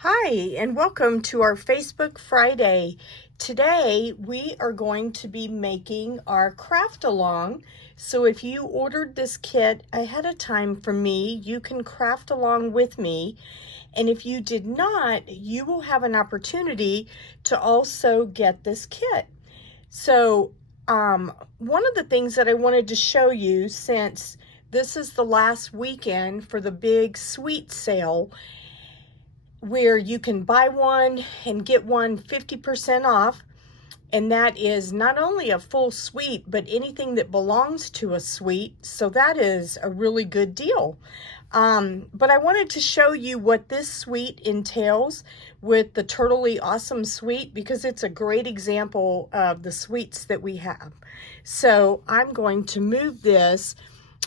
Hi, and welcome to our Facebook Friday. Today, we are going to be making our craft along. So if you ordered this kit ahead of time from me, you can craft along with me. And if you did not, you will have an opportunity to also get this kit. So one of the things that I wanted to show you, since this is the last weekend for the big sweet sale, where you can buy one and get one 50% off, and that is not only a full suite but anything that belongs to a suite, so that is a really good deal. But I wanted to show you what this suite entails with the Turtley Awesome suite, because it's a great example of the suites that we have. So I'm going to move this.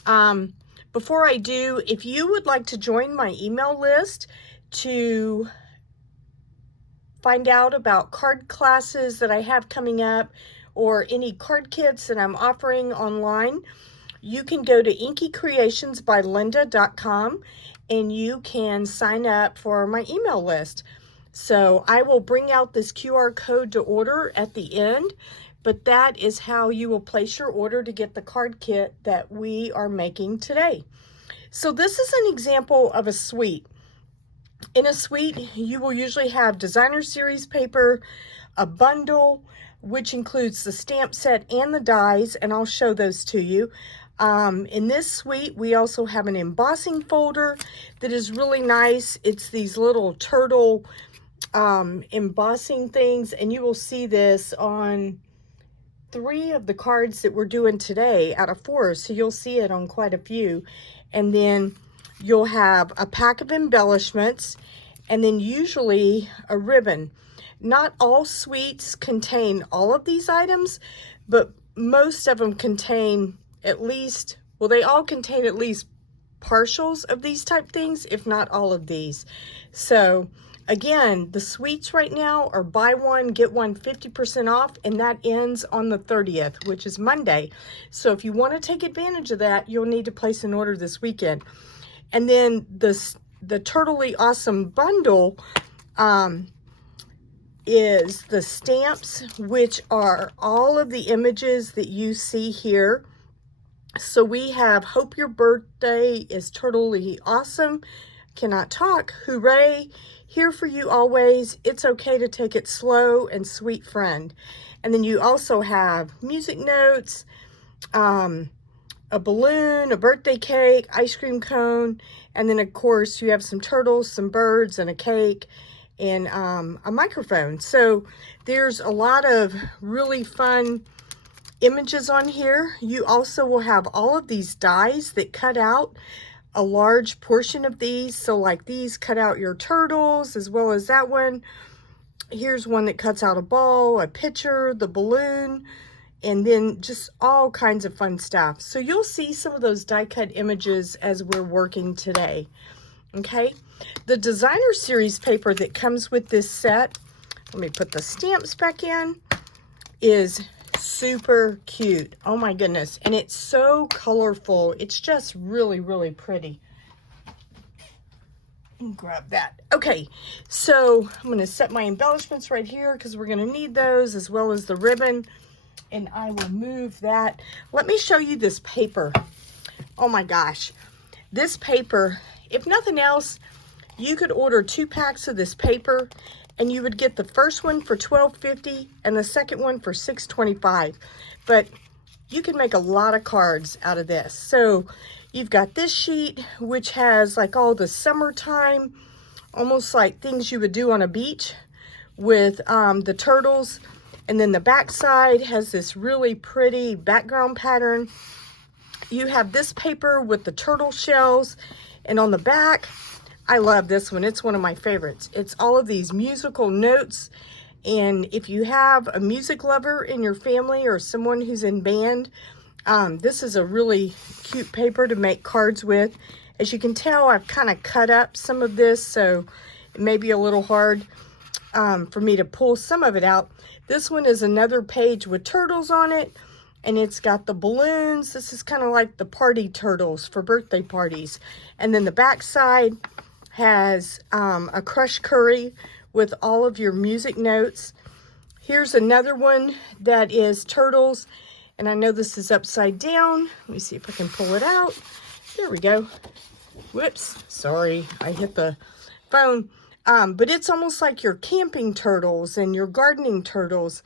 Before I do, if you would like to join my email list to find out about card classes that I have coming up or any card kits that I'm offering online, you can go to inkycreationsbylinda.com and you can sign up for my email list. So I will bring out this QR code to order at the end, but that is how you will place your order to get the card kit that we are making today. So this is an example of a suite. In a suite, you will usually have designer series paper, a bundle, which includes the stamp set and the dies, and I'll show those to you. In this suite, we also have an embossing folder that is really nice. It's these little turtle embossing things, and you will see this on 3 of the cards that we're doing today out of 4, so you'll see it on quite a few. And then you'll have a pack of embellishments, and then usually a ribbon. Not all suites contain all of these items, but most of them contain at least, well, they all contain at least partials of these type things, if not all of these. So again, the suites right now are buy one, get one 50% off, and that ends on the 30th, which is Monday. So if you want to take advantage of that, you'll need to place an order this weekend. And then the Turtley Awesome bundle is the stamps, which are all of the images that you see here. So we have Hope Your Birthday is Turtley Awesome, Cannot Talk, Hooray, Here For You Always, It's Okay to Take It Slow, and Sweet Friend. And then you also have music notes, a balloon, a birthday cake, ice cream cone, and then of course you have some turtles, some birds, and a cake, and a microphone. So there's a lot of really fun images on here. You also will have all of these dies that cut out a large portion of these. So like these cut out your turtles, as well as that one. Here's one that cuts out a ball, a pitcher, the balloon, and then just all kinds of fun stuff. So you'll see some of those die cut images as we're working today. Okay, the designer series paper that comes with this set, let me put the stamps back in, is super cute. Oh my goodness. And it's so colorful. It's just really, really pretty. Grab that. Okay, so I'm going to set my embellishments right here because we're going to need those, as well as the ribbon. And I will move that. Let me show you this paper. Oh my gosh. This paper, if nothing else, you could order 2 packs of this paper and you would get the first one for $12.50 and the second one for $6.25. But you can make a lot of cards out of this. So you've got this sheet, which has like all the summertime, almost like things you would do on a beach with the turtles. And then the back side has this really pretty background pattern. You have this paper with the turtle shells, and on the back, I love this one. It's one of my favorites. It's all of these musical notes, and if you have a music lover in your family or someone who's in band, this is a really cute paper to make cards with. As you can tell, I've kind of cut up some of this, so it may be a little hard for me to pull some of it out. This one is another page with turtles on it, and it's got the balloons. This is kind of like the party turtles for birthday parties. And then the back side has a crushed curry with all of your music notes. Here's another one that is turtles, and I know this is upside down. Let me see if I can pull it out. There we go. Whoops, sorry, I hit the phone. But it's almost like your camping turtles and your gardening turtles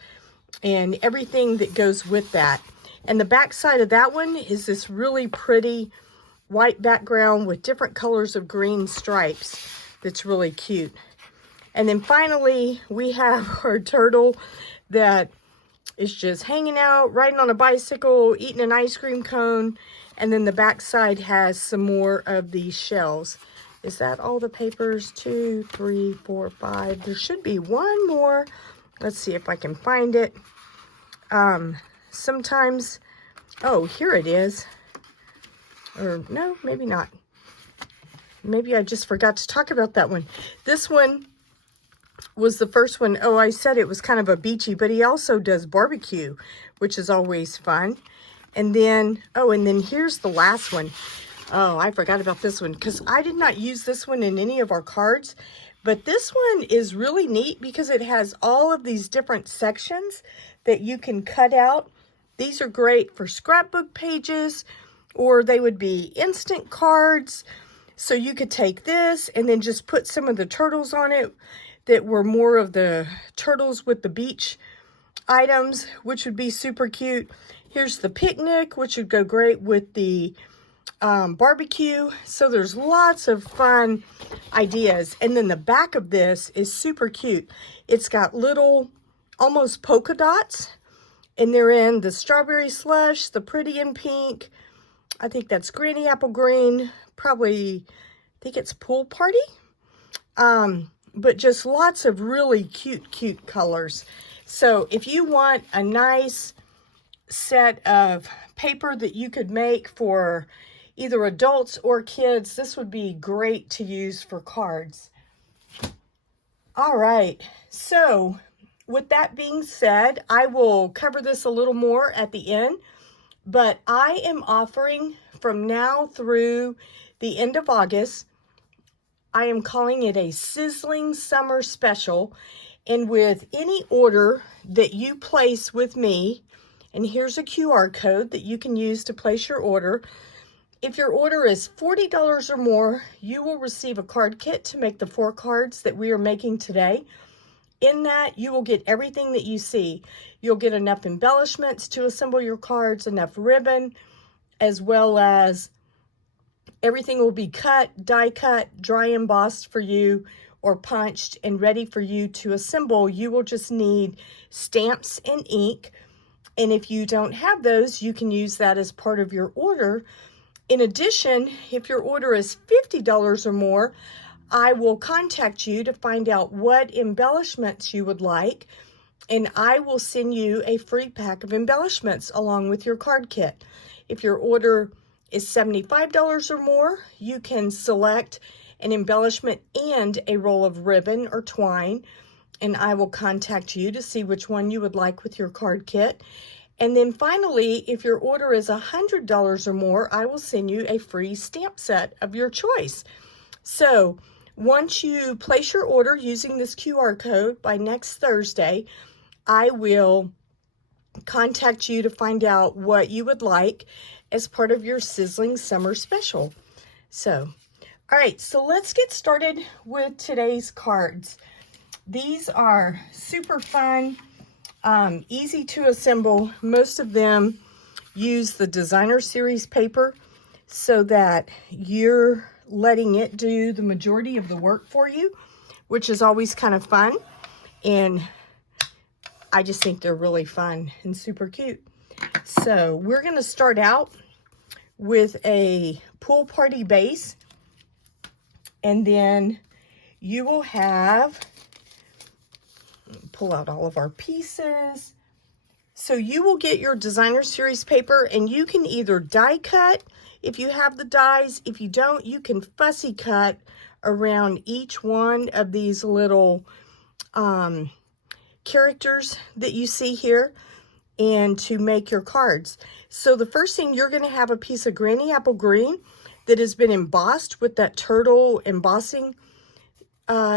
and everything that goes with that. And the back side of that one is this really pretty white background with different colors of green stripes. That's really cute. And then finally, we have our turtle that is just hanging out, riding on a bicycle, eating an ice cream cone. And then the back side has some more of these shells. Is that all the papers? 2, 3, 4, 5. There should be one more. Let's see if I can find it. Sometimes, oh, here it is. Or no, maybe not. Maybe I just forgot to talk about that one. This one was the first one. Oh, I said it was kind of a beachy, but he also does barbecue, which is always fun. And then, oh, and then here's the last one. Oh, I forgot about this one because I did not use this one in any of our cards. But this one is really neat because it has all of these different sections that you can cut out. These are great for scrapbook pages, or they would be instant cards. So you could take this and then just put some of the turtles on it that were more of the turtles with the beach items, which would be super cute. Here's the picnic, which would go great with the barbecue. So there's lots of fun ideas. And then the back of this is super cute. It's got little almost polka dots, and they're in the strawberry slush, the pretty in pink. I think that's granny apple green. Probably, I think it's pool party. But just lots of really cute colors. So if you want a nice set of paper that you could make for either adults or kids, this would be great to use for cards. All right, so with that being said, I will cover this a little more at the end, but I am offering from now through the end of August, I am calling it a Sizzling Summer Special. And with any order that you place with me, and here's a QR code that you can use to place your order. If your order is $40 or more, you will receive a card kit to make the 4 cards that we are making today. In that, you will get everything that you see. You'll get enough embellishments to assemble your cards, enough ribbon, as well as everything will be cut, die cut, dry embossed for you, or punched and ready for you to assemble. You will just need stamps and ink. And if you don't have those, you can use that as part of your order. In addition, if your order is $50 or more, I will contact you to find out what embellishments you would like, and I will send you a free pack of embellishments along with your card kit. If your order is $75 or more, you can select an embellishment and a roll of ribbon or twine, and I will contact you to see which one you would like with your card kit. And then finally, if your order is $100 or more, I will send you a free stamp set of your choice. So once you place your order using this QR code by next Thursday, I will contact you to find out what you would like as part of your Sizzling Summer Special. So, all right, so let's get started with today's cards. These are super fun, easy to assemble. Most of them use the designer series paper so that you're letting it do the majority of the work for you, which is always kind of fun. And I just think they're really fun and super cute. So we're going to start out with a pool party base, and then you will have, pull out all of our pieces. So you will get your designer series paper, and you can either die cut if you have the dies. If you don't, you can fussy cut around each one of these little characters that you see here, and to make your cards. So the first thing, you're going to have a piece of granny apple green. that has been embossed with that turtle embossing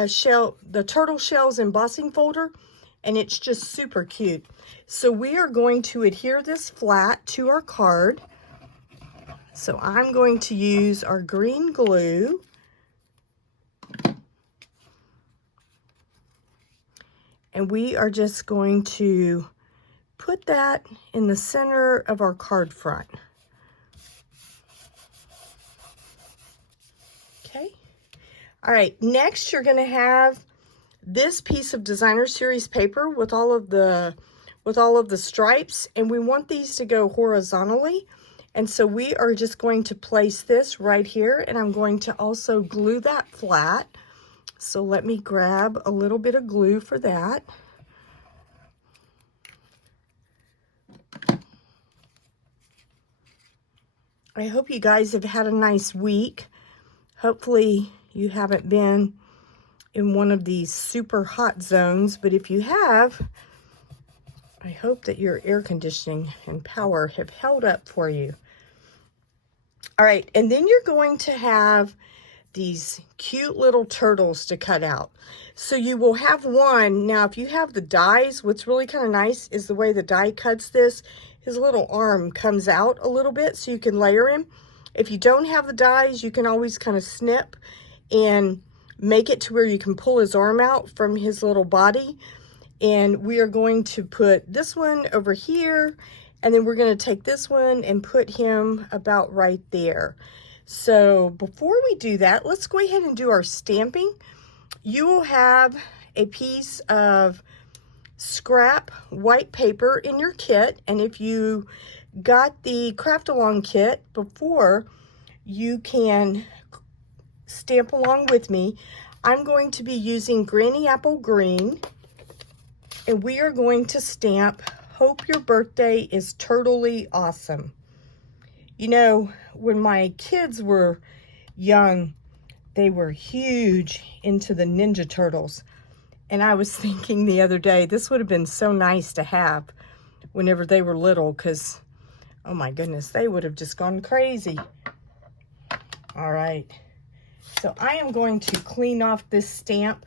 shell, the turtle shells embossing folder, and it's just super cute. So we are going to adhere this flat to our card. So I'm going to use our green glue. And we are just going to put that in the center of our card front. Okay. All right, next you're going to have this piece of designer series paper with all of the stripes, and we want these to go horizontally. And so we are just going to place this right here, and I'm going to also glue that flat. So let me grab a little bit of glue for that. I hope you guys have had a nice week. Hopefully you haven't been in one of these super hot zones, but if you have, I hope that your air conditioning and power have held up for you. All right, and then you're going to have these cute little turtles to cut out. So you will have one. Now, if you have the dies, what's really kind of nice is the way the die cuts this. His little arm comes out a little bit so you can layer him. If you don't have the dies, you can always kind of snip and make it to where you can pull his arm out from his little body. And we are going to put this one over here, and then we're going to take this one and put him about right there. So before we do that, let's go ahead and do our stamping. You will have a piece of scrap white paper in your kit, and if you got the craft along kit before, you can stamp along with me. I'm going to be using Granny Apple Green, and we are going to stamp "Hope Your Birthday is Turtly Awesome." You know, when my kids were young, they were huge into the Ninja Turtles. And I was thinking the other day, this would have been so nice to have whenever they were little, because, oh my goodness, they would have just gone crazy. All right. So I am going to clean off this stamp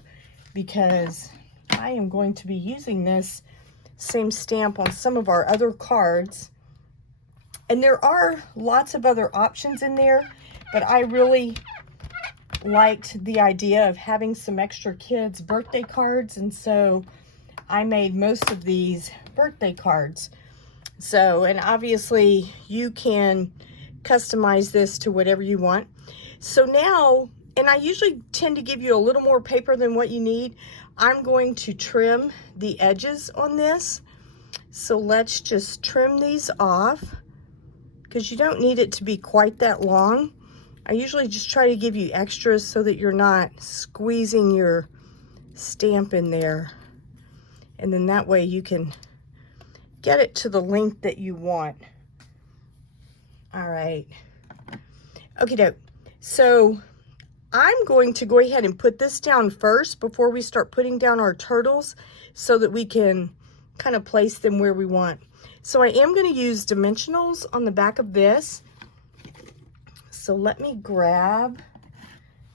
because I am going to be using this same stamp on some of our other cards. And there are lots of other options in there, but I really liked the idea of having some extra kids' birthday cards, and so I made most of these birthday cards. So, and obviously you can customize this to whatever you want. So now, and I usually tend to give you a little more paper than what you need, I'm going to trim the edges on this. So let's just trim these off, because you don't need it to be quite that long. I usually just try to give you extras so that you're not squeezing your stamp in there. And then that way you can get it to the length that you want. All right. Okie doke. So I'm going to go ahead and put this down first before we start putting down our turtles so that we can kind of place them where we want. So I am going to use dimensionals on the back of this. So let me grab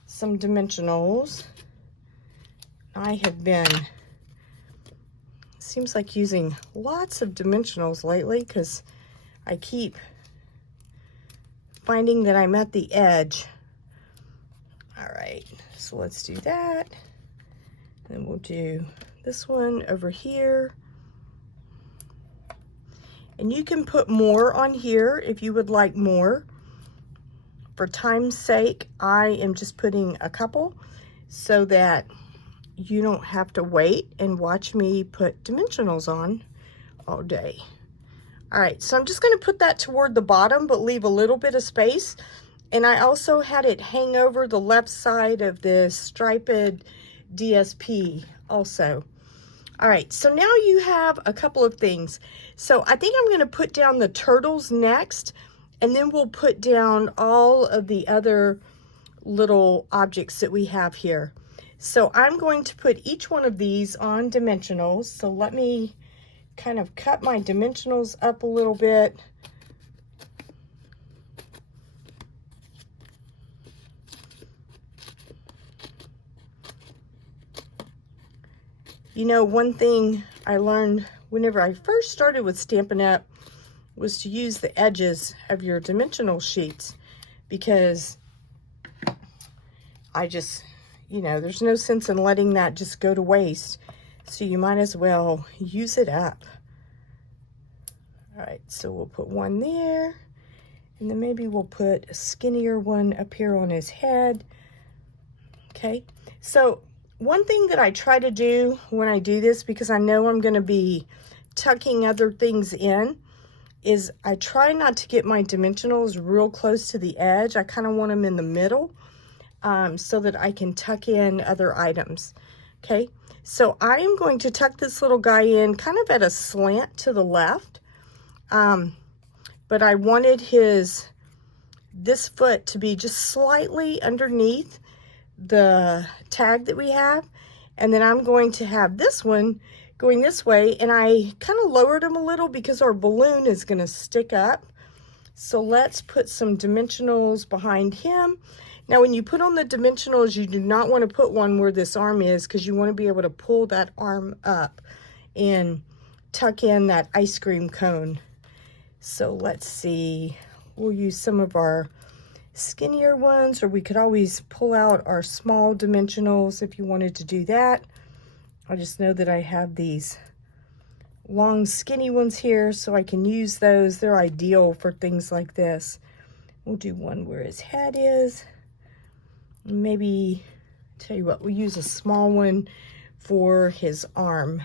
some dimensionals. I have been, seems like using lots of dimensionals lately because I keep finding that I'm at the edge. All right, so let's do that. Then we'll do this one over here. And you can put more on here if you would like more. For time's sake, I am just putting a couple so that you don't have to wait and watch me put dimensionals on all day. All right, so I'm just going to put that toward the bottom, but leave a little bit of space. And I also had it hang over the left side of this striped DSP also. All right, so now you have a couple of things. So I think I'm going to put down the turtles next, and then we'll put down all of the other little objects that we have here. So I'm going to put each one of these on dimensionals. So let me kind of cut my dimensionals up a little bit. You know, one thing I learned whenever I first started with Stampin' Up! Was to use the edges of your dimensional sheets, because I just, you know, there's no sense in letting that just go to waste. So you might as well use it up. All right, so we'll put one there, and then maybe we'll put a skinnier one up here on his head. Okay, so one thing that I try to do when I do this, because I know I'm going to be tucking other things in, is I try not to get my dimensionals real close to the edge. I kind of want them in the middle, so that I can tuck in other items. Okay, so I am going to tuck this little guy in kind of at a slant to the left, but I wanted this foot to be just slightly underneath the tag that we have, and then I'm going to have this one going this way, and I kind of lowered them a little because our balloon is going to stick up. So let's put some dimensionals behind him. Now, when you put on the dimensionals, you do not want to put one where this arm is, because you want to be able to pull that arm up and tuck in that ice cream cone. So let's see, we'll use some of our skinnier ones, or we could always pull out our small dimensionals if you wanted to do that. I just know that I have these long skinny ones here, so I can use those. They're ideal for things like this. We'll do one where his head is. Maybe, tell you what, we'll use a small one for his arm.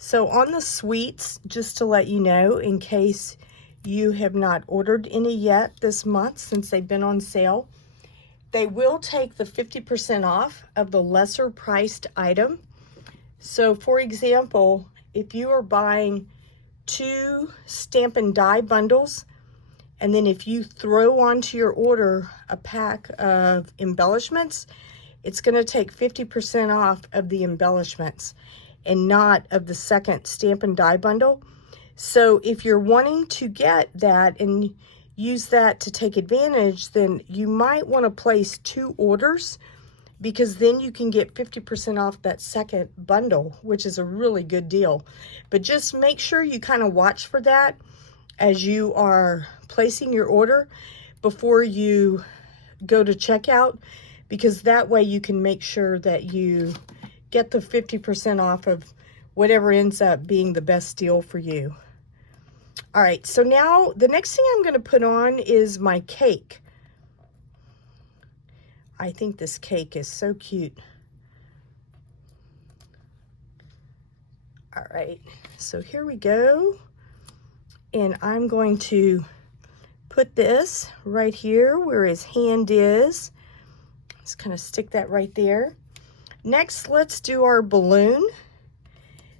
So on the sweets, just to let you know, in case you have not ordered any yet this month since they've been on sale, they will take the 50% off of the lesser priced item. So for example, if you are buying 2 Stampin' Die bundles, and then if you throw onto your order a pack of embellishments, it's going to take 50% off of the embellishments and not of the second Stampin' Die bundle. So if you're wanting to get that and use that to take advantage, then you might want to place 2 orders, because then you can get 50% off that second bundle, which is a really good deal. But just make sure you kind of watch for that as you are placing your order before you go to checkout, because that way you can make sure that you get the 50% off of whatever ends up being the best deal for you. All right, so now the next thing I'm going to put on is my cake. I think this cake is so cute. All right, so here we go. And I'm going to put this right here where his hand is. Just kind of stick that right there. Next, let's do our balloon.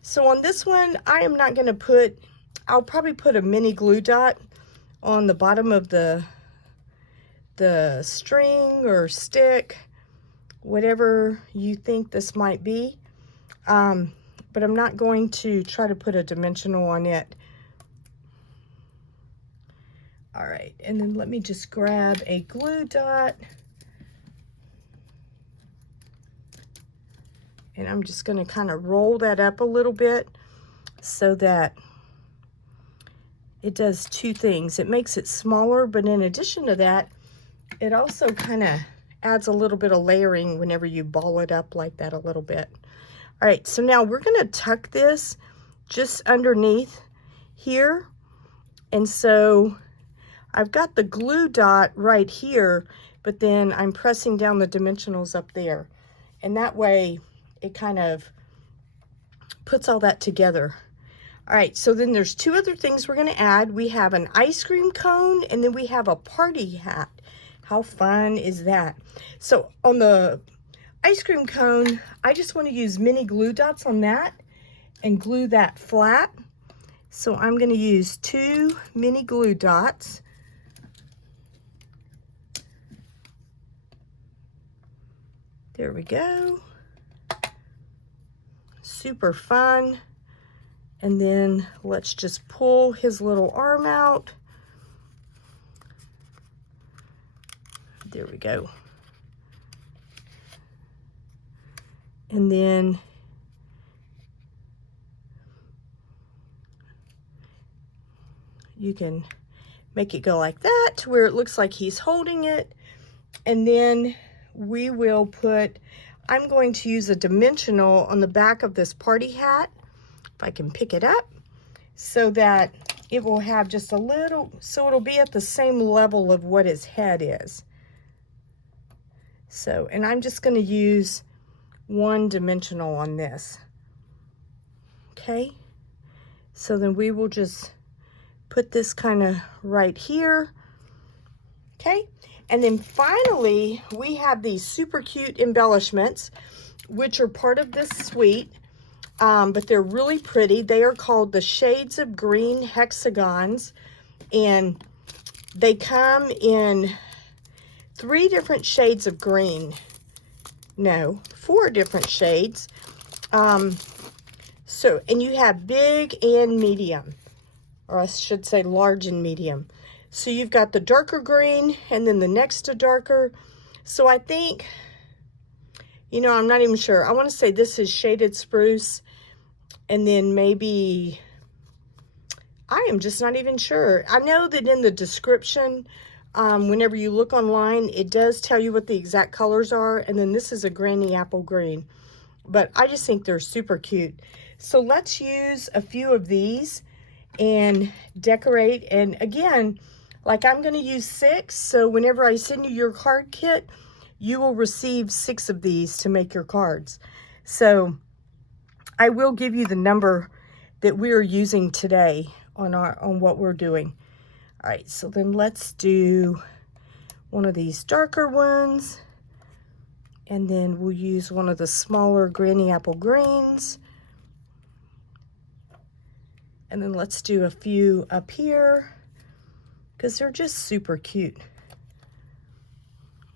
So on this one, I am not going to put, I'll probably put a mini glue dot on the bottom of the string or stick, whatever you think this might be. But I'm not going to try to put a dimensional on it. All right, and then let me just grab a glue dot. And I'm just going to kind of roll that up a little bit so that it does 2 things. It makes it smaller, but in addition to that, it also kind of adds a little bit of layering whenever you ball it up like that a little bit. All right, so now we're going to tuck this just underneath here. And so I've got the glue dot right here, but then I'm pressing down the dimensionals up there. And that way it kind of puts all that together. All right, so then there's 2 other things we're going to add. We have an ice cream cone, and then we have a party hat. How fun is that? So on the ice cream cone, I just want to use mini glue dots on that and glue that flat. So I'm going to use 2 mini glue dots. There we go. Super fun. And then let's just pull his little arm out. There we go. And then you can make it go like that to where it looks like he's holding it. And then we will put, I'm going to use a dimensional on the back of this party hat, if I can pick it up, so that it will have just a little, so it'll be at the same level of what his head is. So, and I'm just going to use one dimensional on this. Okay, so then we will just put this kind of right here. Okay, and then finally we have these super cute embellishments, which are part of this suite, but they're really pretty. They are called the Shades of Green Hexagons, and they come in 3 different shades of green. No, 4 different shades. So, and you have big and medium, or I should say large and medium. So you've got the darker green and then the next to darker. So I think, you know, I'm not even sure. I want to say this is shaded spruce, and then maybe, I am just not even sure. I know that in the description, whenever you look online, it does tell you what the exact colors are. And then this is a granny apple green. But I just think they're super cute. So let's use a few of these and decorate. And again, like I'm going to use 6. So whenever I send you your card kit, you will receive 6 of these to make your cards. So I will give you the number that we are using today on what we're doing. All right, so then let's do one of these darker ones, and then we'll use one of the smaller granny apple greens, and then let's do a few up here because they're just super cute.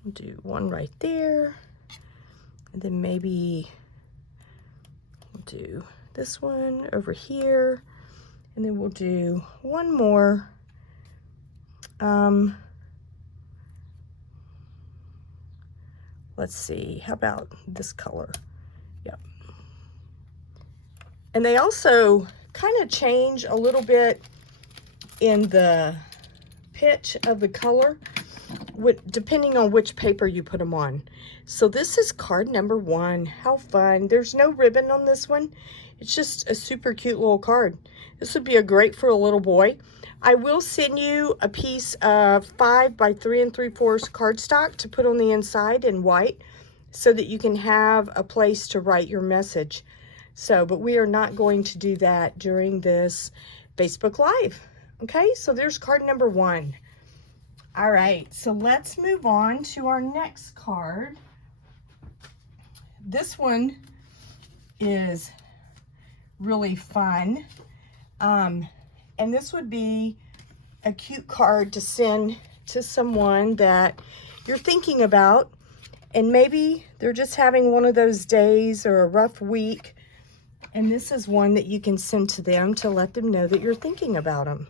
We'll do one right there, and then maybe we'll do this one over here, and then we'll do one more. Let's see, how about this color? Yep. And they also kind of change a little bit in the pitch of the color, depending on which paper you put them on. So this is card number 1. How fun. There's no ribbon on this one. It's just a super cute little card. This would be a great for a little boy. I will send you a piece of 5 by 3 3/4 cardstock to put on the inside in white so that you can have a place to write your message. So, but we are not going to do that during this Facebook Live. Okay, so there's card number 1. All right, so let's move on to our next card. This one is really fun. And this would be a cute card to send to someone that you're thinking about, and maybe they're just having one of those days or a rough week, and this is one that you can send to them to let them know that you're thinking about them.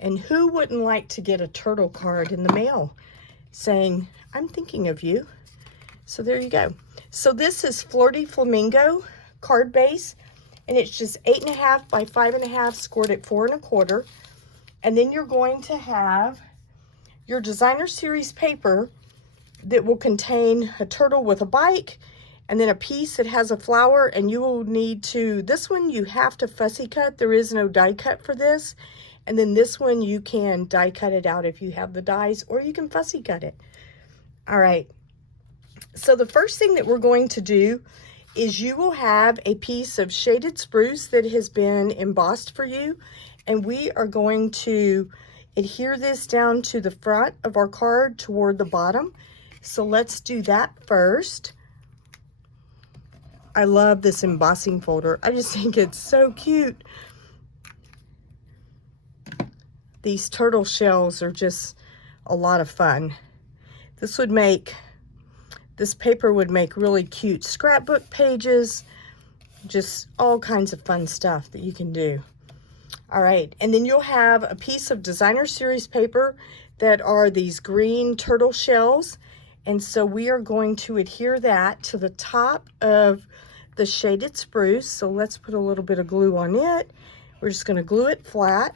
And who wouldn't like to get a turtle card in the mail saying, I'm thinking of you? So there you go. So this is Flirty Flamingo card base, and it's just 8.5 by 5.5 scored at 4 1/4. And then you're going to have your designer series paper that will contain a turtle with a bike, and then a piece that has a flower, and you will need to, this one you have to fussy cut. There is no die cut for this. And then this one you can die cut it out if you have the dies, or you can fussy cut it. All right. So the first thing that we're going to do is you will have a piece of shaded spruce that has been embossed for you, and we are going to adhere this down to the front of our card toward the bottom. So let's do that first. I love this embossing folder. I just think it's so cute. These turtle shells are just a lot of fun. This paper would make really cute scrapbook pages. just all kinds of fun stuff that you can do. All right, and then you'll have a piece of designer series paper that are these green turtle shells. And so we are going to adhere that to the top of the shaded spruce. So let's put a little bit of glue on it. We're just going to glue it flat.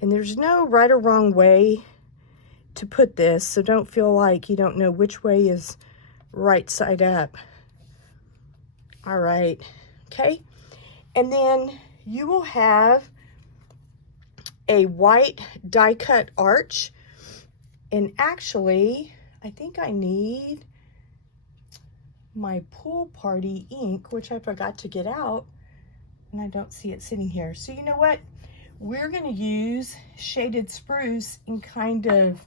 And there's no right or wrong way to put this, so don't feel like you don't know which way is right side up. All right, okay. And then you will have a white die cut arch. And actually, I think I need my pool party ink, which I forgot to get out, and I don't see it sitting here. So you know what? We're gonna use shaded spruce and kind of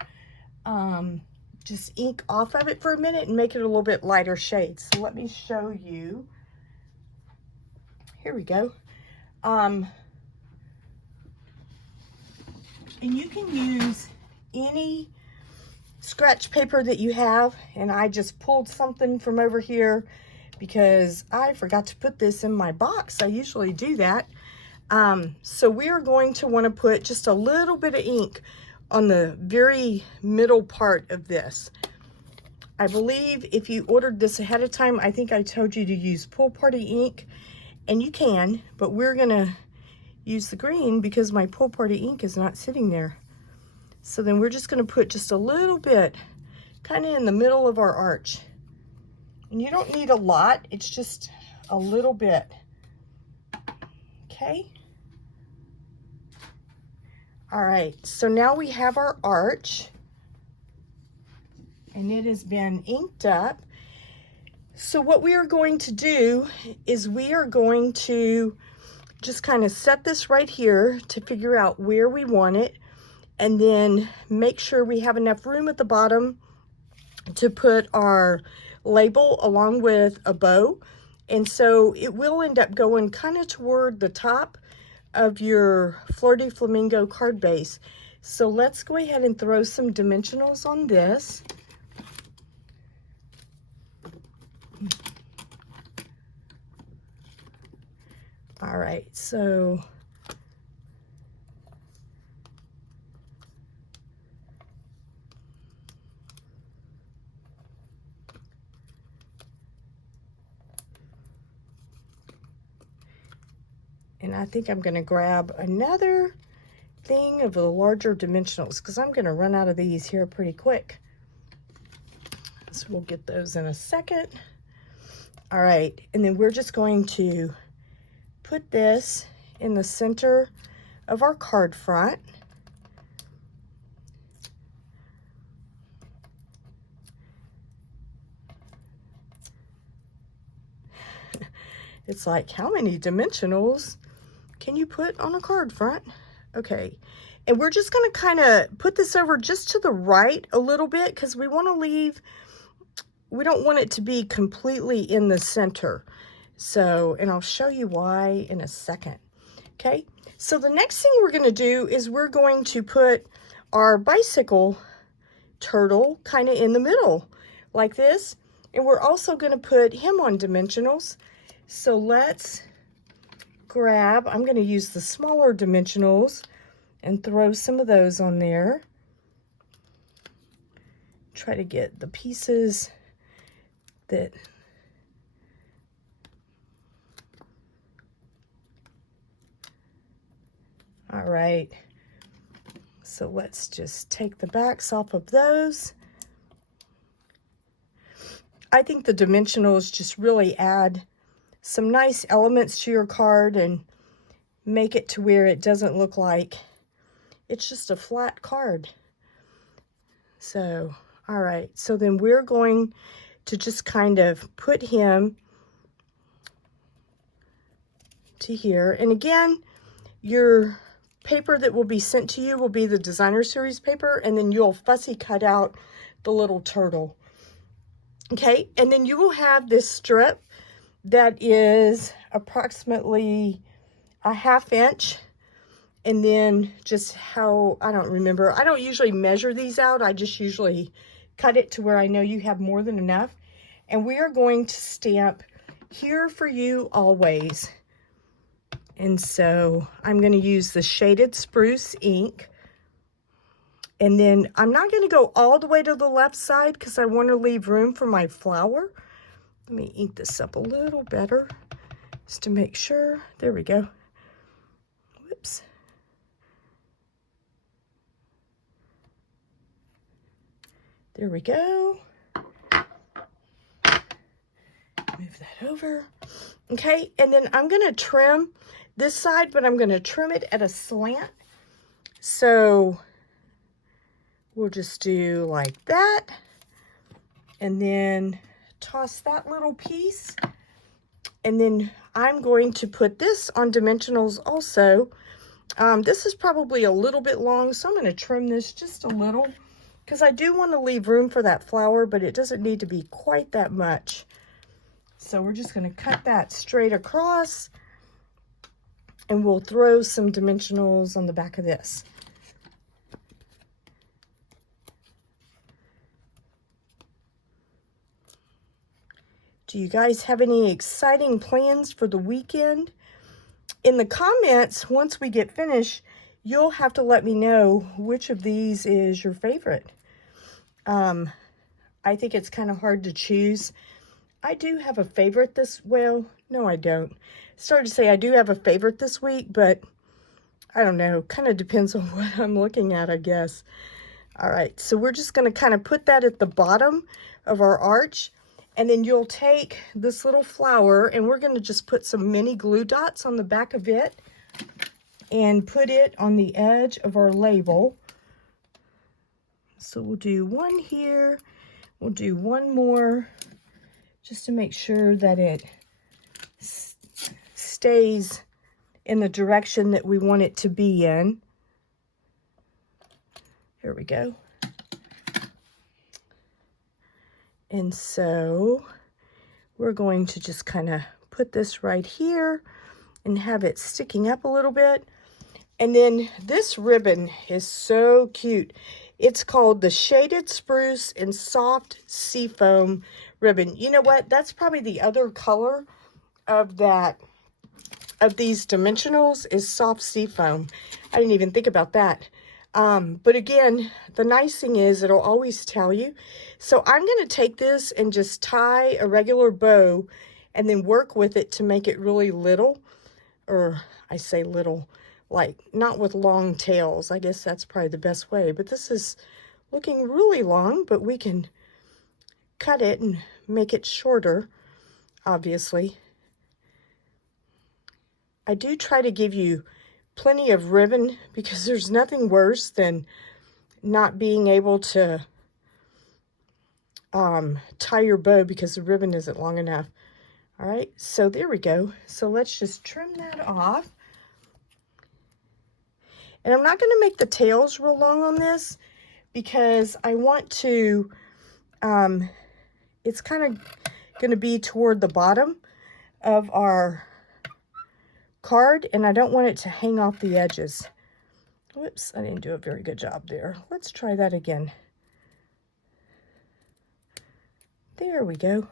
just ink off of it for a minute and make it a little bit lighter shades. So let me show you. Here we go. And you can use any scratch paper that you have, and I just pulled something from over here because I forgot to put this in my box. I usually do that. So we are going to want to put just a little bit of ink on the very middle part of this. I believe if you ordered this ahead of time, I think I told you to use pool party ink, and you can, but we're gonna use the green because my pool party ink is not sitting there. So then we're just gonna put just a little bit kind of in the middle of our arch. And you don't need a lot, it's just a little bit. Okay. All right, so now we have our arch and it has been inked up. So what we are going to do is we are going to just kind of set this right here to figure out where we want it, and then make sure we have enough room at the bottom to put our label along with a bow. And so it will end up going kind of toward the top of your Fleur de Flamingo card base. So let's go ahead and throw some dimensionals on this. All right, so and I think I'm going to grab another thing of the larger dimensionals because I'm going to run out of these here pretty quick. So we'll get those in a second. All right, and then we're just going to put this in the center of our card front. It's like, how many dimensionals can you put on a card front? Okay, and we're just gonna kind of put this over just to the right a little bit because we want to leave, we don't want it to be completely in the center. So, and I'll show you why in a second. Okay, so the next thing we're gonna do is we're going to put our bicycle turtle kind of in the middle like this, and we're also gonna put him on dimensionals. So let's grab, I'm going to use the smaller dimensionals and throw some of those on there. Try to get the pieces that all right. So let's just take the backs off of those. I think the dimensionals just really add some nice elements to your card and make it to where it doesn't look like it's just a flat card. So, all right, so then we're going to just kind of put him to here. And again, your paper that will be sent to you will be the designer series paper, and then you'll fussy cut out the little turtle. Okay, and then you will have this strip that is approximately a ½ inch, and then just how, I don't remember, I don't usually measure these out, I just usually cut it to where I know you have more than enough. And we are going to stamp Here For You Always. And so I'm going to use the shaded spruce ink. And then I'm not going to go all the way to the left side because I want to leave room for my flower. Let me ink this up a little better just to make sure. There we go. Whoops. There we go. Move that over. Okay, and then I'm going to trim this side, but I'm going to trim it at a slant. So we'll just do like that. And then toss that little piece. And then I'm going to put this on dimensionals also. This is probably a little bit long, so I'm going to trim this just a little because I do want to leave room for that flower, but it doesn't need to be quite that much. So we're just going to cut that straight across, and we'll throw some dimensionals on the back of this. Do you guys have any exciting plans for the weekend? In the comments, once we get finished, you'll have to let me know which of these is your favorite. I think it's kind of hard to choose. I do have a favorite this, well, no I don't. Started to say I do have a favorite this week, but I don't know, kind of depends on what I'm looking at, I guess. All right, so we're just going to kind of put that at the bottom of our arch. And then you'll take this little flower, and we're going to just put some mini glue dots on the back of it and put it on the edge of our label. So we'll do one here. We'll do one more just to make sure that it stays in the direction that we want it to be in. Here we go. And so we're going to just kind of put this right here and have it sticking up a little bit. And then this ribbon is so cute. It's called the Shaded Spruce and Soft Seafoam ribbon. You know what? That's probably the other color of that, of these dimensionals, is soft seafoam. I didn't even think about that. But again, the nice thing is it'll always tell you. So I'm going to take this and just tie a regular bow and then work with it to make it really little, or I say little, like not with long tails. I guess that's probably the best way, but this is looking really long, but we can cut it and make it shorter, obviously. I do try to give you plenty of ribbon because there's nothing worse than not being able to tie your bow because the ribbon isn't long enough. All right, so there we go. So let's just trim that off. And I'm not going to make the tails real long on this because I want to, it's kind of going to be toward the bottom of our card, and I don't want it to hang off the edges. Whoops, I didn't do a very good job there. Let's try that again. There we go.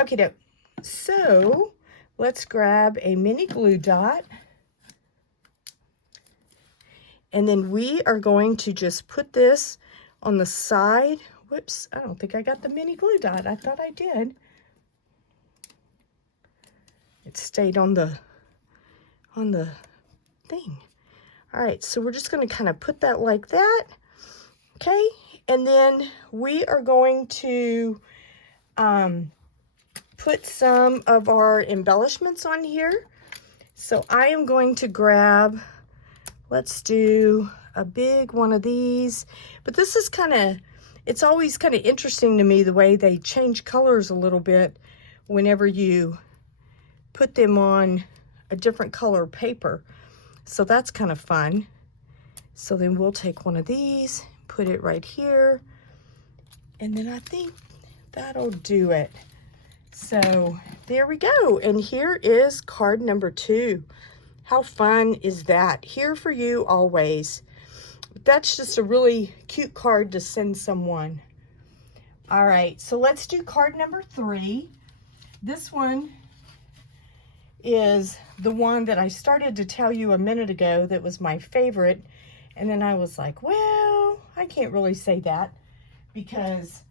Okay, doke. So let's grab a mini glue dot, and then we are going to just put this on the side. Whoops, I don't think I got the mini glue dot. I thought I did. It stayed on the thing. All right, so we're just going to kind of put that like that. Okay, and then we are going to put some of our embellishments on here. So I am going to grab, let's do a big one of these, but this is kind of, it's always kind of interesting to me the way they change colors a little bit whenever you put them on a different color paper. So that's kind of fun. So then we'll take one of these, put it right here, and then I think that'll do it. So there we go. And here is card number 2. How fun is that? Here for you always. that's just a really cute card to send someone. All right, so let's do card number 3. This one is the one that I started to tell you a minute ago that was my favorite. And then I was like, well, I can't really say that because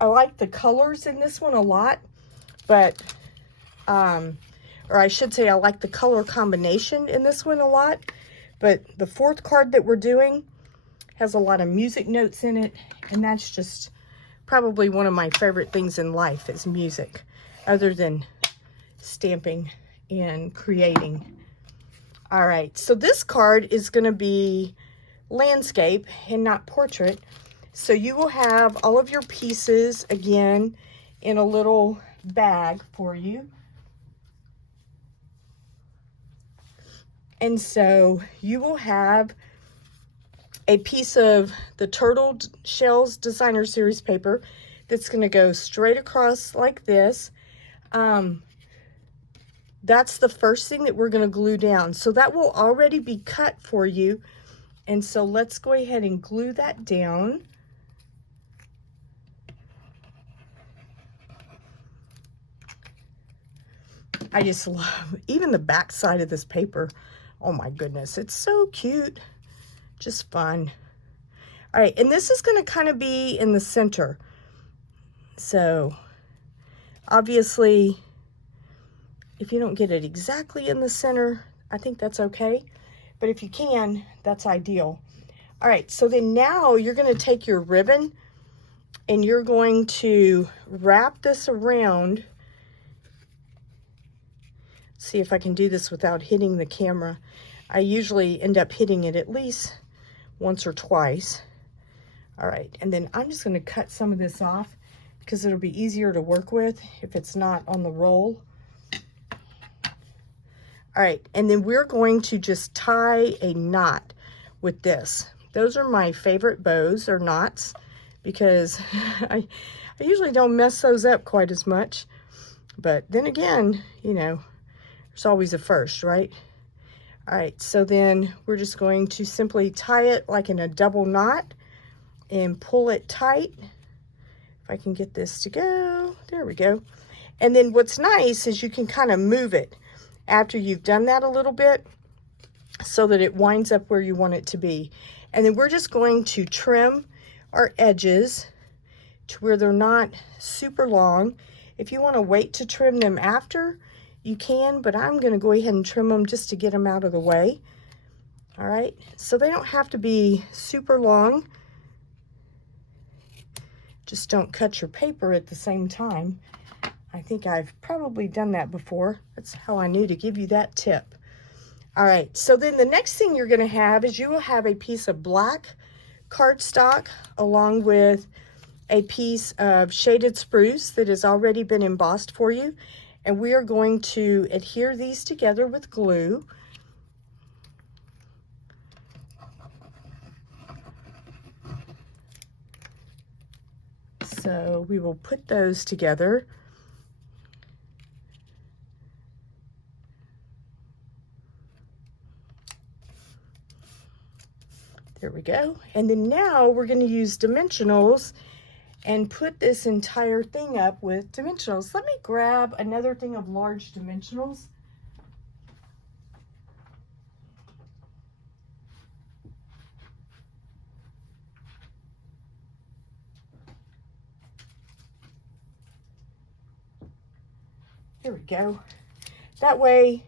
I like the colors in this one a lot, but, or I should say I like the color combination in this one a lot. But the 4th card that we're doing has a lot of music notes in it, and that's just probably one of my favorite things in life is music, other than stamping and creating. All right, so this card is going to be landscape and not portrait. So you will have all of your pieces again in a little bag for you. And so you will have a piece of the Turtle Shells Designer Series paper that's going to go straight across like this. That's the first thing that we're going to glue down. So that will already be cut for you. And so let's go ahead and glue that down. I just love even the back side of this paper. Oh my goodness, it's so cute. Just fun. All right, and this is going to kind of be in the center. So obviously, if you don't get it exactly in the center, I think that's okay. But if you can, that's ideal. All right, so then now you're going to take your ribbon and you're going to wrap this around. See if I can do this without hitting the camera. I usually end up hitting it at least once or twice. All right, and then I'm just going to cut some of this off because it'll be easier to work with if it's not on the roll. All right, and then we're going to just tie a knot with this. Those are my favorite bows or knots because I usually don't mess those up quite as much. But then again, you know, there's always a first, right? All right, so then we're just going to simply tie it like in a double knot and pull it tight. If I can get this to go, there we go. And then what's nice is you can kind of move it after you've done that a little bit so that it winds up where you want it to be. And then we're just going to trim our edges to where they're not super long. If you want to wait to trim them after, you can, but I'm going to go ahead and trim them just to get them out of the way. All right, so they don't have to be super long. Just don't cut your paper at the same time. I think I've probably done that before. That's how I knew to give you that tip. All right, so then the next thing you're going to have is you will have a piece of black cardstock along with a piece of shaded spruce that has already been embossed for you. And we are going to adhere these together with glue. So we will put those together. There we go. And then now we're going to use dimensionals and put this entire thing up with dimensionals. Let me grab another thing of large dimensionals. There we go. That way,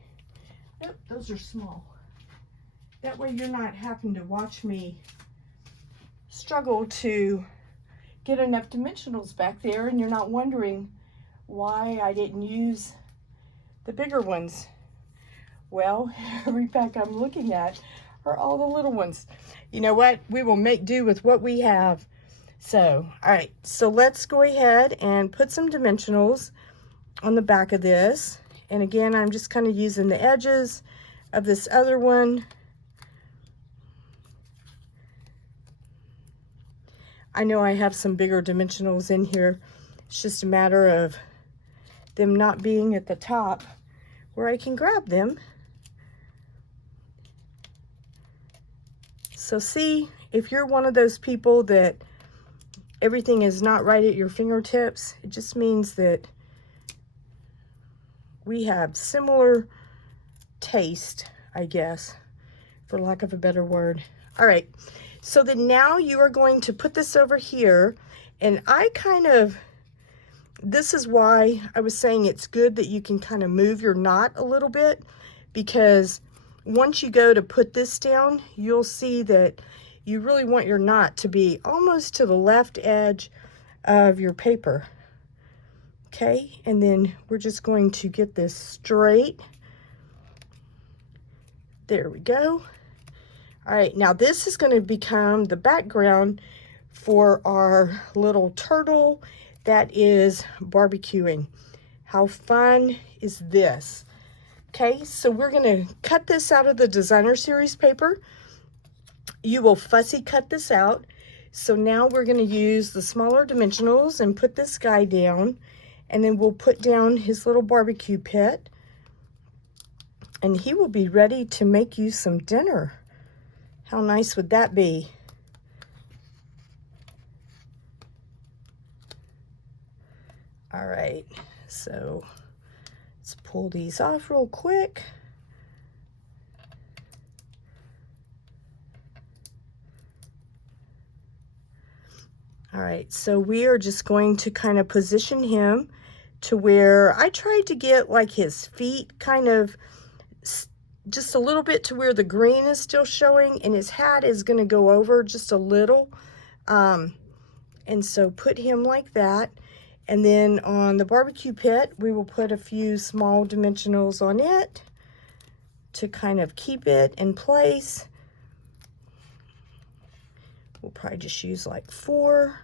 nope, those are small. That way you're not having to watch me struggle to get enough dimensionals back there, and you're not wondering why I didn't use the bigger ones. Well, every pack I'm looking at are all the little ones. You know what? We will make do with what we have. So, all right, so let's go ahead and put some dimensionals on the back of this. And again, I'm just kind of using the edges of this other one. I know I have some bigger dimensionals in here. It's just a matter of them not being at the top where I can grab them. So see, if you're one of those people that everything is not right at your fingertips, it just means that we have similar taste, I guess, for lack of a better word. All right, so then now you are going to put this over here, and this is why I was saying it's good that you can kind of move your knot a little bit, because once you go to put this down, you'll see that you really want your knot to be almost to the left edge of your paper. Okay, and then we're just going to get this straight. There we go. All right, now this is going to become the background for our little turtle that is barbecuing. How fun is this? Okay, so we're going to cut this out of the designer series paper. You will fussy cut this out. So now we're going to use the smaller dimensionals and put this guy down, and then we'll put down his little barbecue pit, and he will be ready to make you some dinner. How nice would that be? All right, so let's pull these off real quick. All right, so we are just going to kind of position him to where I tried to get like his feet kind of just a little bit to where the green is still showing, and his hat is going to go over just a little. And so put him like that. And then on the barbecue pit, we will put a few small dimensionals on it to kind of keep it in place. We'll probably just use like 4.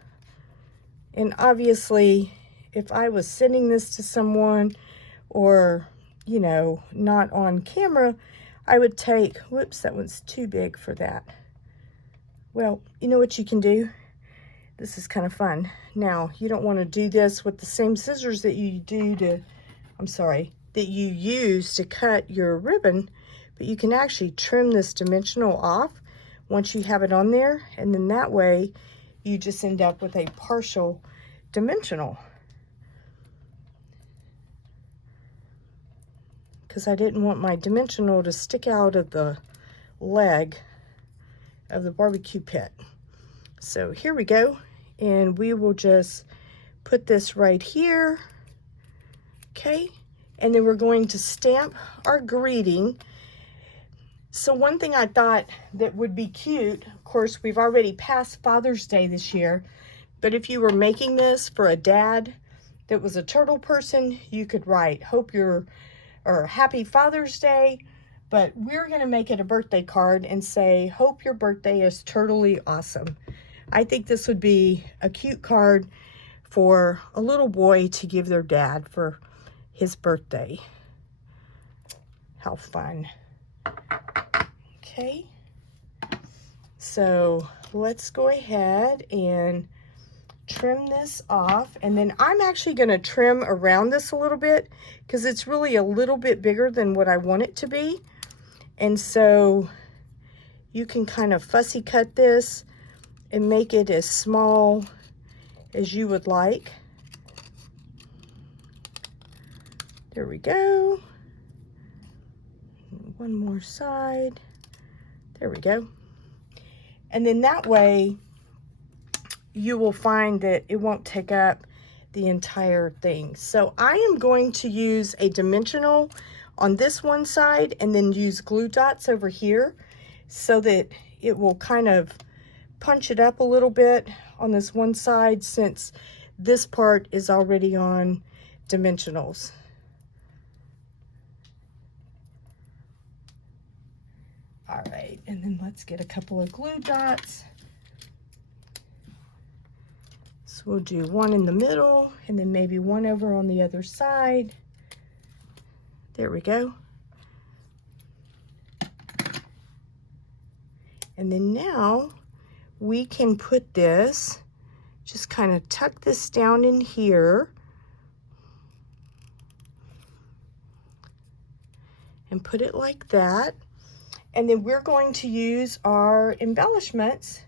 And obviously, if I was sending this to someone or, you know, not on camera, I would take, whoops, that one's too big for that. Well, you know what you can do? This is kind of fun. Now, you don't want to do this with the same scissors that you do to, that you use to cut your ribbon, but you can actually trim this dimensional off once you have it on there, and then that way you just end up with a partial dimensional. Because I didn't want my dimensional to stick out of the leg of the barbecue pit. So here we go, and we will just put this right here. Okay, and then we're going to stamp our greeting. So one thing I thought that would be cute, of course, we've already passed Father's Day this year, but if you were making this for a dad that was a turtle person, you could write, or Happy Father's Day, but we're going to make it a birthday card and say, hope your birthday is turtly awesome. I think this would be a cute card for a little boy to give their dad for his birthday. How fun. Okay, so let's go ahead and trim this off, and then I'm actually going to trim around this a little bit because it's really a little bit bigger than what I want it to be. And so you can kind of fussy cut this and make it as small as you would like. There we go. One more side. There we go. And then that way you will find that it won't take up the entire thing. So I am going to use a dimensional on this one side and then use glue dots over here so that it will kind of punch it up a little bit on this one side, since this part is already on dimensionals. All right, and then let's get a couple of glue dots. So we'll do one in the middle and then maybe one over on the other side. There we go. And then now we can put this, just kind of tuck this down in here and put it like that. And then we're going to use our embellishments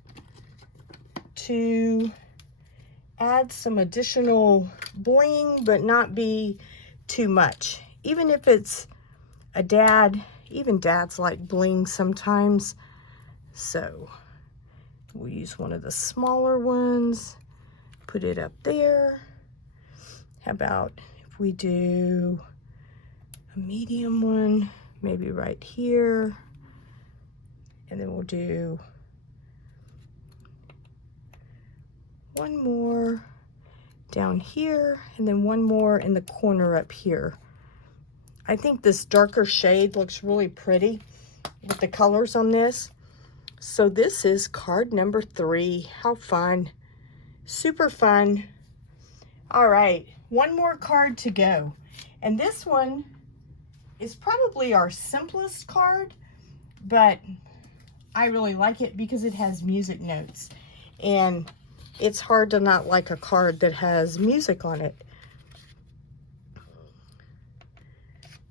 to add some additional bling, but not be too much. Even if it's a dad, even dads like bling sometimes. So we'll use one of the smaller ones, put it up there. How about if we do a medium one, maybe right here, and then we'll do one more down here, and then one more in the corner up here. I think this darker shade looks really pretty with the colors on this. So this is card number 3. How fun. Super fun. All right, one more card to go. And this one is probably our simplest card, but I really like it because it has music notes. And it's hard to not like a card that has music on it.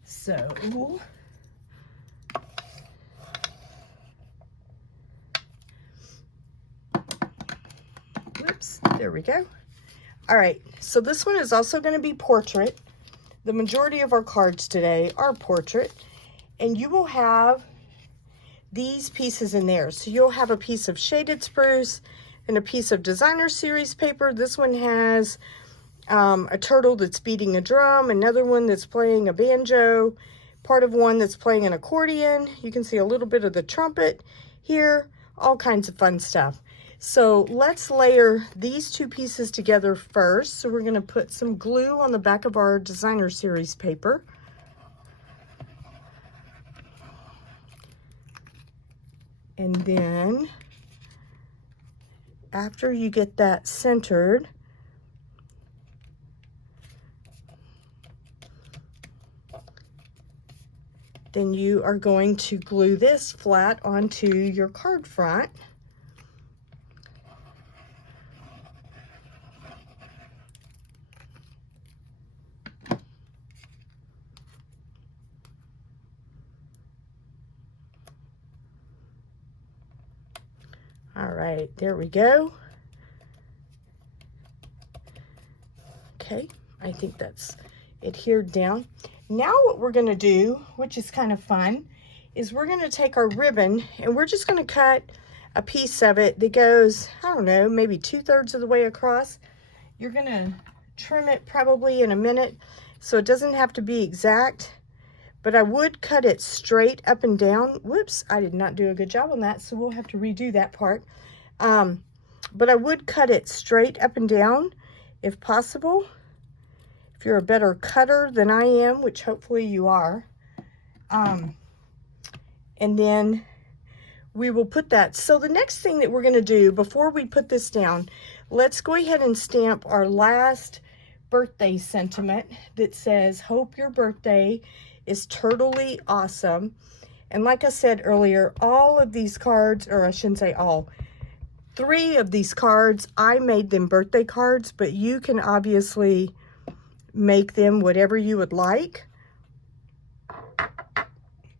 So, whoops, there we go. All right, so this one is also going to be portrait. The majority of our cards today are portrait, and you will have these pieces in there. So you'll have a piece of shaded spruce and a piece of designer series paper. This one has a turtle that's beating a drum, another one that's playing a banjo, part of one that's playing an accordion. You can see a little bit of the trumpet here, all kinds of fun stuff. So let's layer these two pieces together first. So we're going to put some glue on the back of our designer series paper. And then after you get that centered, then you are going to glue this flat onto your card front. All right, there we go. Okay, I think that's adhered down. Now what we're gonna do, which is kind of fun, is we're gonna take our ribbon and we're just gonna cut a piece of it that goes, I don't know, maybe 2/3 of the way across. You're gonna trim it probably in a minute, so it doesn't have to be exact, but I would cut it straight up and down. Whoops, I did not do a good job on that, so we'll have to redo that part. But I would cut it straight up and down if possible. If you're a better cutter than I am, which hopefully you are. And then we will put that. So the next thing that we're going to do before we put this down, let's go ahead and stamp our last birthday sentiment that says, hope your birthday is turtly awesome. And like I said earlier, all of these cards, or I shouldn't say all, 3 of these cards, I made them birthday cards, but you can obviously make them whatever you would like,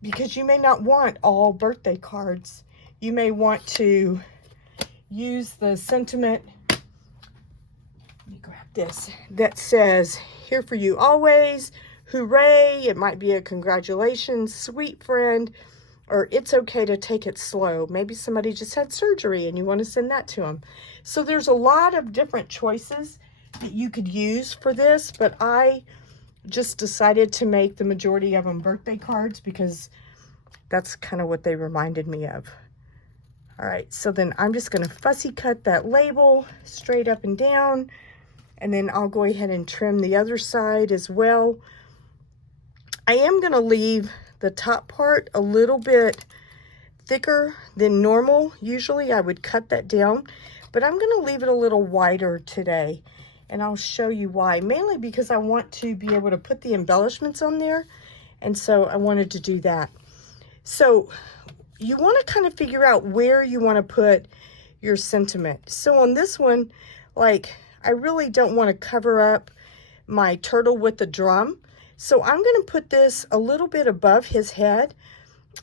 because you may not want all birthday cards. You may want to use the sentiment, let me grab this, that says, here for you always, hooray, it might be a congratulations, sweet friend, or it's okay to take it slow. Maybe somebody just had surgery and you want to send that to them. So there's a lot of different choices that you could use for this, but I just decided to make the majority of them birthday cards because that's kind of what they reminded me of. All right, so then I'm just going to fussy cut that label straight up and down, and then I'll go ahead and trim the other side as well. I am going to leave the top part a little bit thicker than normal. Usually I would cut that down, but I'm going to leave it a little wider today. And I'll show you why, mainly because I want to be able to put the embellishments on there. And so I wanted to do that. So you want to kind of figure out where you want to put your sentiment. So on this one, like, I really don't want to cover up my turtle with the drum. So I'm going to put this a little bit above his head.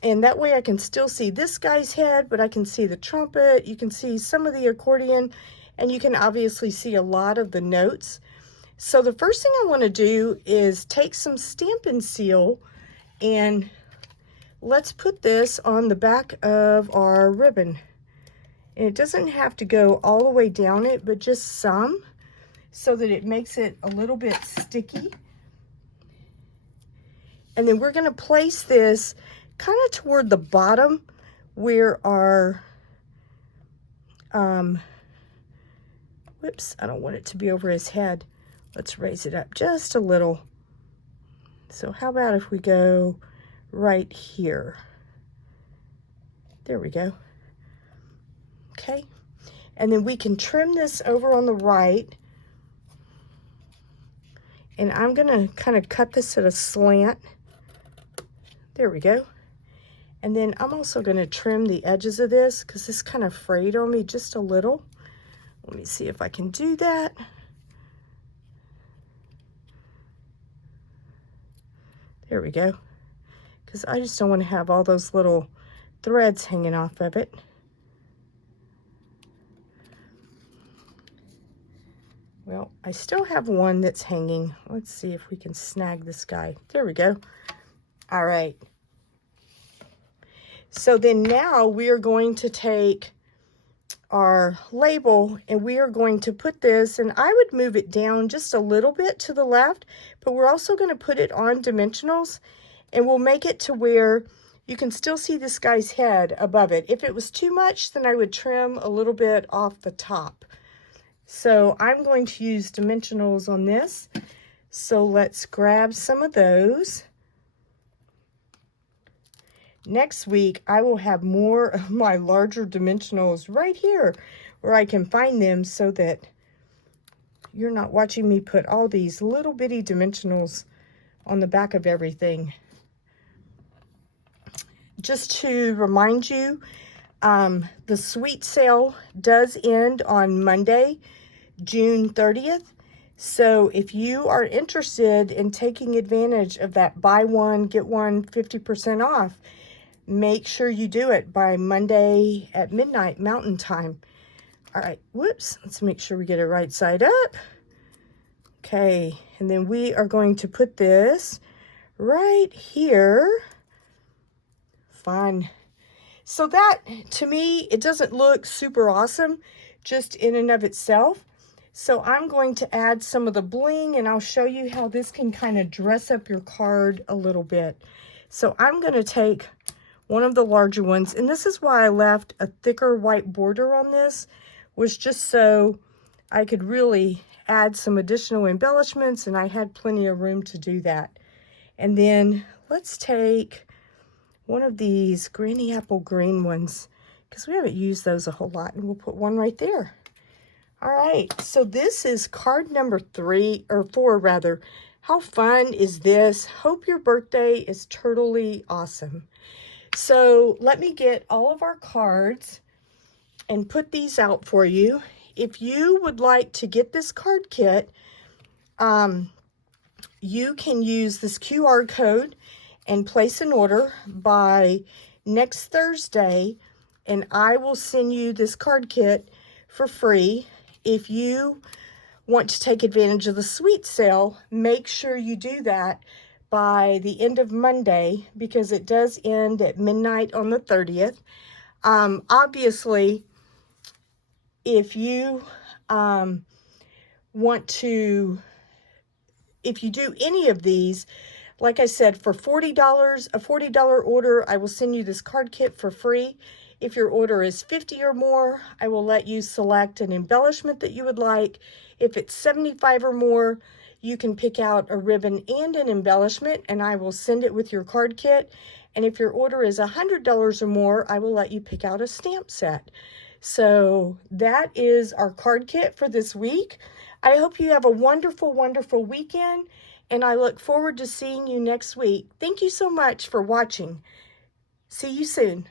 And that way I can still see this guy's head, but I can see the trumpet, you can see some of the accordion, and you can obviously see a lot of the notes. So the first thing I want to do is take some Stampin' Seal, and let's put this on the back of our ribbon. And it doesn't have to go all the way down it, but just some, so that it makes it a little bit sticky. And then we're going to place this kind of toward the bottom where our, whoops, I don't want it to be over his head. Let's raise it up just a little. So how about if we go right here? There we go. Okay. And then we can trim this over on the right. And I'm going to kind of cut this at a slant. There we go. And then I'm also going to trim the edges of this because this kind of frayed on me just a little. Let me see if I can do that. There we go. Because I just don't want to have all those little threads hanging off of it. Well, I still have one that's hanging. Let's see if we can snag this guy. There we go. All right. So then now we are going to take our label and we are going to put this, and I would move it down just a little bit to the left, but we're also going to put it on dimensionals, and we'll make it to where you can still see this guy's head above it. If it was too much, then I would trim a little bit off the top. So I'm going to use dimensionals on this. So let's grab some of those. Next week, I will have more of my larger dimensionals right here where I can find them, so that you're not watching me put all these little bitty dimensionals on the back of everything. Just to remind you, the suite sale does end on Monday, June 30th. So if you are interested in taking advantage of that buy one, get one 50% off, make sure you do it by Monday at midnight Mountain Time. All right, whoops, let's make sure we get it right side up. Okay, and then we are going to put this right here. Fun. So that, to me, it doesn't look super awesome just in and of itself. So I'm going to add some of the bling, and I'll show you how this can kind of dress up your card a little bit. So I'm going to take one of the larger ones, and this is why I left a thicker white border on this, was just so I could really add some additional embellishments, and I had plenty of room to do that. And then let's take one of these Granny Apple green ones, because we haven't used those a whole lot, and we'll put one right there. All right, so this is card number 4 rather. How fun is this? Hope your birthday is totally awesome. So let me get all of our cards and put these out for you. If you would like to get this card kit, you can use this QR code and place an order by next Thursday, and I will send you this card kit for free. If you want to take advantage of the suite sale, make sure you do that by the end of Monday, because it does end at midnight on the 30th. Obviously, if you if you do any of these, like I said, for $40, a $40 order, I will send you this card kit for free. If your order is $50 or more, I will let you select an embellishment that you would like. If it's $75 or more, you can pick out a ribbon and an embellishment, and I will send it with your card kit. And if your order is $100 or more, I will let you pick out a stamp set. So that is our card kit for this week. I hope you have a wonderful, wonderful weekend, and I look forward to seeing you next week. Thank you so much for watching. See you soon.